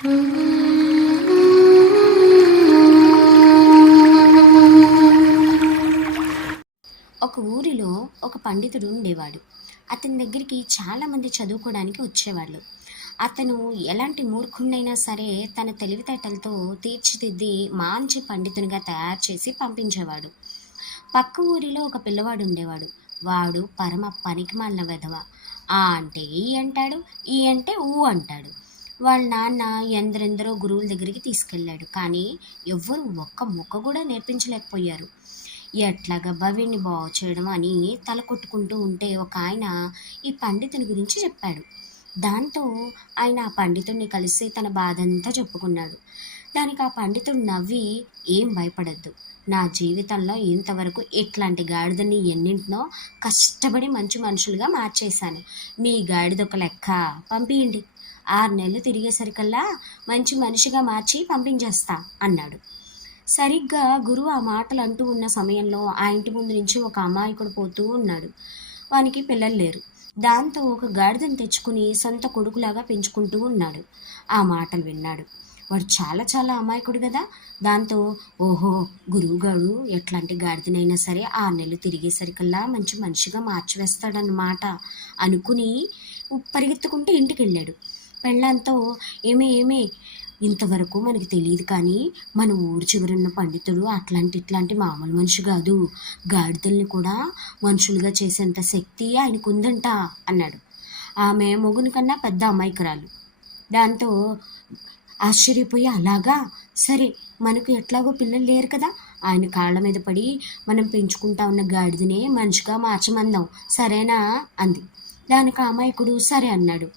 ఒక ఊరిలో ఒక పండితుడు ఉండేవాడు. అతని దగ్గరికి చాలామంది చదువుకోవడానికి వచ్చేవాళ్ళు. అతను ఎలాంటి మూర్ఖుడినైనా సరే తన తెలివితేటలతో తీర్చిదిద్ది మంచి పండితునిగా తయారు చేసి పంపించేవాడు. పక్క ఊరిలో ఒక పిల్లవాడు ఉండేవాడు. వాడు పరమ పనికిమాలిన వెధవ. ఆ అంటే ఈ అంటాడు ఈ అంటే ఊ అంటాడు. వాళ్ళ నాన్న ఎందరెందరో గురువుల దగ్గరికి తీసుకెళ్ళాడు. కానీ ఎవ్వరు ఒక్క మొక్క కూడా నేర్పించలేకపోయారు. ఎట్లాగబ్బా వీడిని బాగు చేయడం అని తల కొట్టుకుంటూ ఉంటే ఒక ఆయన ఈ పండితుని గురించి చెప్పాడు. దాంతో ఆయన ఆ పండితుడిని కలిసి తన బాధంతా చెప్పుకున్నాడు. దానికి ఆ పండితుడు నవ్వి ఏం భయపడద్దు. నా జీవితంలో ఇంతవరకు ఇట్లాంటి గాడిదని ఎన్నింటినో కష్టపడి మంచి మనుషులుగా మార్చేశాను. మీ గాడిద ఒక లెక్క. పంపియండి. ఆరు నెలలు తిరిగేసరికల్లా మంచి మనిషిగా మార్చి పంపించేస్తా అన్నాడు. సరిగ్గా గురువు ఆ మాటలు అంటూ ఉన్న సమయంలో ఆ ఇంటి ముందు నుంచి ఒక అమాయకుడు పోతూ ఉన్నాడు. వానికి పిల్లలు లేరు. దాంతో ఒక గాడిదను తెచ్చుకుని సొంత కొడుకులాగా పెంచుకుంటూ ఉన్నాడు. ఆ మాటలు విన్నాడు. వాడు చాలా చాలా అమాయకుడు కదా దాంతో ఓహో గురువుగాడు ఎట్లాంటి గాడిదనైనా సరే ఆ నెలలు తిరిగేసరికల్లా మంచి మనిషిగా మార్చివేస్తాడన్నమాట అనుకుని పరిగెత్తుకుంటూ ఇంటికి వెళ్ళాడు పెళ్ళంతో ఏమే ఏమే? ఇంతవరకు మనకి తెలియదు కానీ మన ఊరు చివరున్న పండితుడు అట్లాంటి ఇట్లాంటి మామూలు మనిషి కాదు. గాడిదల్ని కూడా మనుషులుగా చేసేంత శక్తి ఆయనకు ఉందంట అన్నాడు. ఆమె మొగుని కన్నా పెద్ద అమాయకురాలు. దాంతో ఆశ్చర్యపోయి అలాగా? సరే మనకు ఎట్లాగో పిల్లలు లేరు కదా. ఆయన కాళ్ళ మీద పడి మనం పెంచుకుంటా ఉన్న గాడిదనే మనిషిగా మార్చమందాం. సరేనా? అంది. దానికి అమాయకుడు సరే అన్నాడు.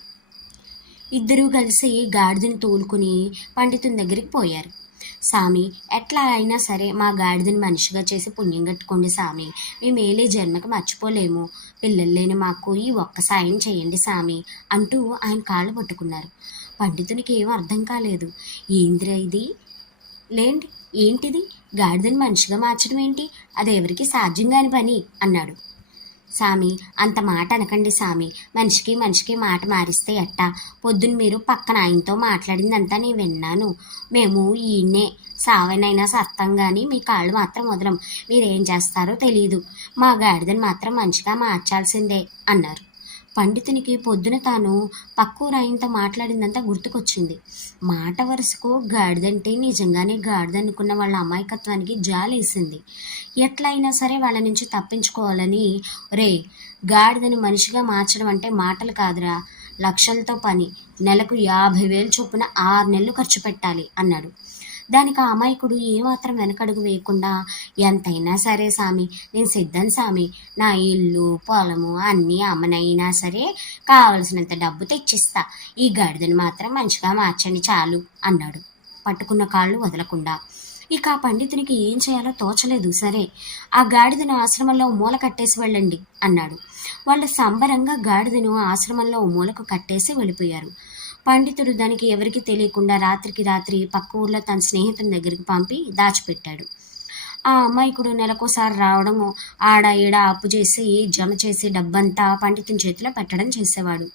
ఇద్దరూ కలిసి గాడిదని తోలుకుని పండితుని దగ్గరికి పోయారు. సామి ఎట్లా అయినా సరే మా గాడిదని మనిషిగా చేసి పుణ్యం కట్టుకోండి సామి. మేము ఏలే జన్మకి మర్చిపోలేము. పిల్లలు లేని మాకు ఈ ఒక్క సాయం చేయండి సామి అంటూ ఆయన కాళ్ళు పట్టుకున్నారు. పండితునికి ఏం అర్థం కాలేదు. ఏందిరా ఇది? లేండి ఏంటిది? గాడిదని మనిషిగా మార్చడం ఏంటి అది ఎవరికి సాధ్యం కాని పని అన్నాడు. సామి అంత మాట అనకండి సామి. మనిషికి మనిషికి మాట మారిస్తే ఎట్టా? పొద్దున్న మీరు పక్కన ఆయనతో మాట్లాడిందంతా నేను విన్నాను. మేము ఈయన్నే. సావనైనా సత్తం కానీ మీ కాళ్ళు మాత్రం వదలం. మీరేం చేస్తారో తెలియదు మా గాడిదని మాత్రం మంచిగా మార్చాల్సిందే అన్నారు. పండితునికి పొద్దున తాను పక్కూరు మాట్లాడిందంతా గుర్తుకొచ్చింది. మాట వరుసకు గాడిదంటే నిజంగానే గాడిదనుకున్న వాళ్ళ అమాయకత్వానికి జాలేసింది. ఎట్లయినా సరే వాళ్ళ నుంచి తప్పించుకోవాలని రే గాడిదని మనిషిగా మార్చడం అంటే మాటలు కాదురా లక్షలతో పని నెలకు యాభై వేలు చొప్పున ఆరు నెలలు ఖర్చు పెట్టాలి అన్నాడు. దానికి ఆ అమాయకుడు ఏమాత్రం వెనకడుగు వేయకుండా ఎంతైనా సరే సామి నేను సిద్ధం సామి. నా ఇల్లు పొలము అన్నీ అమ్మనైనా సరే కావలసినంత డబ్బు తెచ్చిస్తా. ఈ గాడిదని మాత్రం మంచిగా మార్చండి చాలు అన్నాడు. పట్టుకున్న కాళ్ళు వదలకుండా. ఇక ఆ పండితునికి ఏం చేయాలో తోచలేదు. సరే ఆ గాడిదను ఆశ్రమంలో మూల కట్టేసి వెళ్ళండి అన్నాడు. వాళ్ళు సంబరంగా గాడిదను ఆశ్రమంలో మూలకు కట్టేసి వెళ్ళిపోయారు. పండితుడు దానికి ఎవరికి తెలియకుండా రాత్రికి రాత్రి పక్క ఊర్లో తన స్నేహితుని దగ్గరికి పంపి దాచిపెట్టాడు. ఆ అమాయకుడు నెలకోసారి రావడం ఆడ ఈడ అప్పు చేసి జమ చేసి డబ్బంతా పండితుని చేతిలో పెట్టడం చేసేవాడు.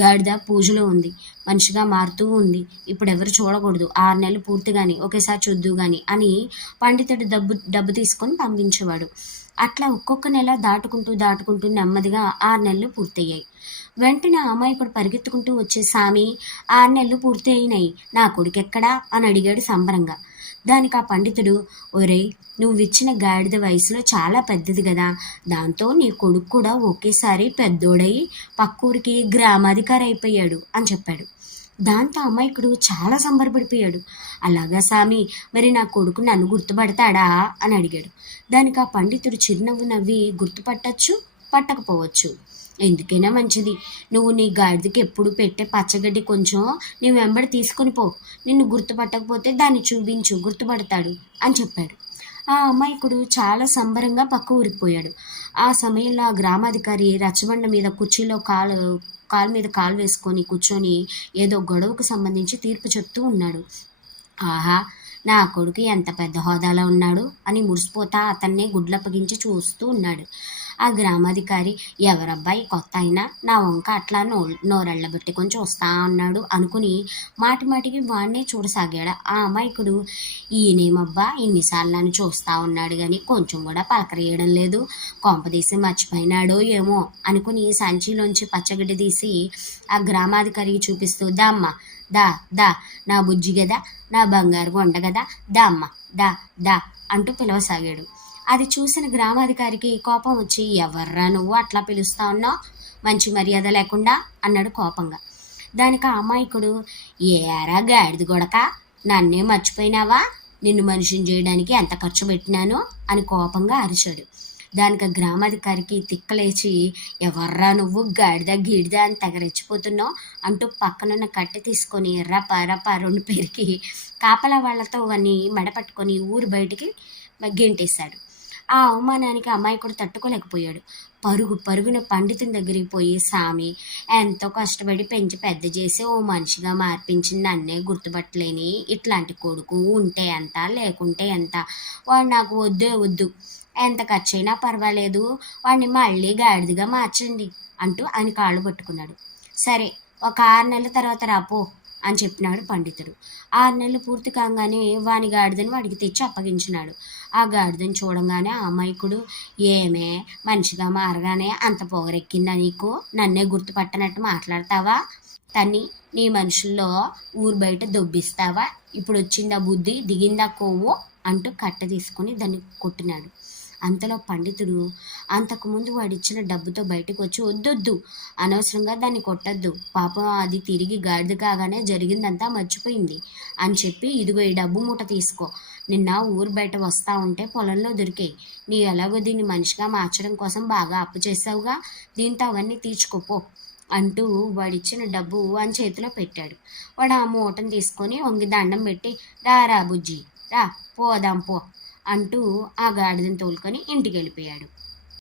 గాడిద పూజలో ఉంది మనిషిగా మారుతూ ఉంది. ఇప్పుడు ఎవరు చూడకూడదు. ఆరు నెలలు పూర్తిగాని ఒకేసారి చూద్దు గాని అని పండితుడు డబ్బు డబ్బు తీసుకొని పంపించేవాడు. అట్లా ఒక్కొక్క నెల దాటుకుంటూ దాటుకుంటూ నెమ్మదిగా ఆరు నెలలు పూర్తయ్యాయి. వెంటనే ఆ అమాయకుడు పరిగెత్తుకుంటూ వచ్చే సామి ఆరు నెలలు పూర్తి అయినాయి నా కొడుకెక్కడా? అని అడిగాడు సంబరంగా. దానికి ఆ పండితుడు ఒరేయ్ నువ్వు ఇచ్చిన గాడిద వయసులో చాలా పెద్దది కదా దాంతో నీ కొడుకు కూడా ఒకేసారి పెద్దోడై పక్కూరికి గ్రామాధికారి అయిపోయాడు అని చెప్పాడు. దాంతో అమాయకుడు చాలా సంబరపడిపోయాడు. అలాగా సామి మరి నా కొడుకు నన్ను గుర్తుపడతాడా? అని అడిగాడు. దానికి ఆ పండితుడు చిరునవ్వు నవ్వి గుర్తుపట్టచ్చు పట్టకపోవచ్చు. ఎందుకైనా మంచిది. నువ్వు నీ గాడిదకి ఎప్పుడు పెట్టే పచ్చగడ్డి కొంచెం నీ వెంబడి తీసుకొని పో. నిన్ను గుర్తుపట్టకపోతే దాన్ని చూపించు గుర్తుపడతాడు అని చెప్పాడు. ఆ అమాయకుడు చాలా సంబరంగా పక్క ఊరికిపోయాడు. ఆ సమయంలో ఆ గ్రామాధికారి రచ్చబండ మీద కుర్చీలో కాలు కాలు మీద కాలు వేసుకొని కూర్చొని ఏదో గొడవకు సంబంధించి తీర్పు చెప్తూ ఉన్నాడు. ఆహా నా కొడుకు ఎంత పెద్ద హోదాలో ఉన్నాడు అని మురిసిపోతా అతన్నే గుడ్లప్పగించి చూస్తూ ఉన్నాడు. ఆ గ్రామాధికారి ఎవరబ్బాయి కొత్త అయినా నా వంక అట్లా నో నోరెళ్ళబెట్టుకొని చూస్తా ఉన్నాడు అనుకుని మాటి మాటికి వాడినే చూడసాగాడు. ఆ అమాయకుడు ఈయనేమబ్బా ఇన్నిసార్లు నన్ను చూస్తా ఉన్నాడు కానీ కొంచెం కూడా పలకరేయడం లేదు. కొంపదీసి మర్చిపోయినాడో ఏమో అనుకుని సంచిలోంచి పచ్చగడ్డి తీసి ఆ గ్రామాధికారికి చూపిస్తూ దా దా దా నా బుజ్జి గదా నా బంగారు కొండ గదా దా అమ్మ దా దా అంటూ పిలవసాగాడు. అది చూసిన గ్రామాధికారికి కోపం వచ్చి ఎవర్రా నువ్వు? అట్లా పిలుస్తా ఉన్నావు? మంచి మర్యాద లేకుండా? అన్నాడు కోపంగా. దానికి ఆ అమాయకుడు ఏరా గాడిది గొడక నన్నే మర్చిపోయినావా? నిన్ను మనిషిని చేయడానికి ఎంత ఖర్చు పెట్టినాను? అని కోపంగా అరిచాడు. దానికి గ్రామాధికారికి తిక్కలేచి ఎవర్రా నువ్వు? గాడిద గీడిద అని తెగ రెచ్చిపోతున్నావు అంటూ పక్కనున్న కట్టె తీసుకొని రప రప రెండు పేరుకి కాపలా వాళ్ళతో వాడిని మెడపట్టుకొని ఊరు బయటికి గెంటేశాడు. ఆ అవమానానికి అమాయకుడు తట్టుకోలేకపోయాడు. పరుగు పరుగున పండితుని దగ్గరికి పోయి సామి ఎంతో కష్టపడి పెంచి పెద్ద చేసి ఓ మనిషిగా మార్పించిన నన్నే గుర్తుపట్టలేని. ఇట్లాంటి కొడుకు ఉంటే ఎంత లేకుంటే ఎంత? వాడు నాకు వద్దే వద్దు. ఎంత ఖర్చైనా పర్వాలేదు. వాడిని మళ్ళీ గాడిదిగా మార్చండి అంటూ ఆయన కాళ్ళు పట్టుకున్నాడు. సరే ఒక ఆరు నెలల తర్వాత రాపో అని చెప్పినాడు పండితుడు. ఆరు నెలలు పూర్తి కాగానే వాని గాడిదని వాడికి తెచ్చి అప్పగించినాడు. ఆ గాడిదని చూడంగానే ఆ అమాయకుడు ఏమే? మనిషిగా మారగానే అంత పొగరెక్కిందా నీకు? నన్నే గుర్తుపట్టనట్టు మాట్లాడతావా? తన్ని నీ మనుషుల్లో ఊరు బయట దొబ్బిస్తావా? ఇప్పుడు వచ్చిందా బుద్ధి? దిగిందా కొవ్వు? అంటూ కట్ట తీసుకుని దాన్ని కొట్టినాడు. అంతలో పండితుడు అంతకుముందు వాడిచ్చిన డబ్బుతో బయటకు వచ్చి వద్దొద్దు అనవసరంగా దాన్ని కొట్టద్దు. పాపం అది తిరిగి గాడిద కాగానే జరిగిందంతా మర్చిపోయింది అని చెప్పి ఇదిగో ఈ డబ్బు మూట తీసుకో. నిన్న ఊరు బయట వస్తా ఉంటే పొలంలో దొరికాయి నీ ఎలాగో దీన్ని మనిషిగా మార్చడం కోసం బాగా అప్పు చేసావుగా దీంతో అవన్నీ తీర్చుకోపో అంటూ వాడిచ్చిన డబ్బు అని చేతిలో పెట్టాడు. వాడు ఆ మూటను తీసుకొని వంగి దండం పెట్టి రా రా బుజ్జి రా పోదాం పో. అంటూ ఆ గాడిదని తోలుకొని ఇంటికి వెళ్ళిపోయాడు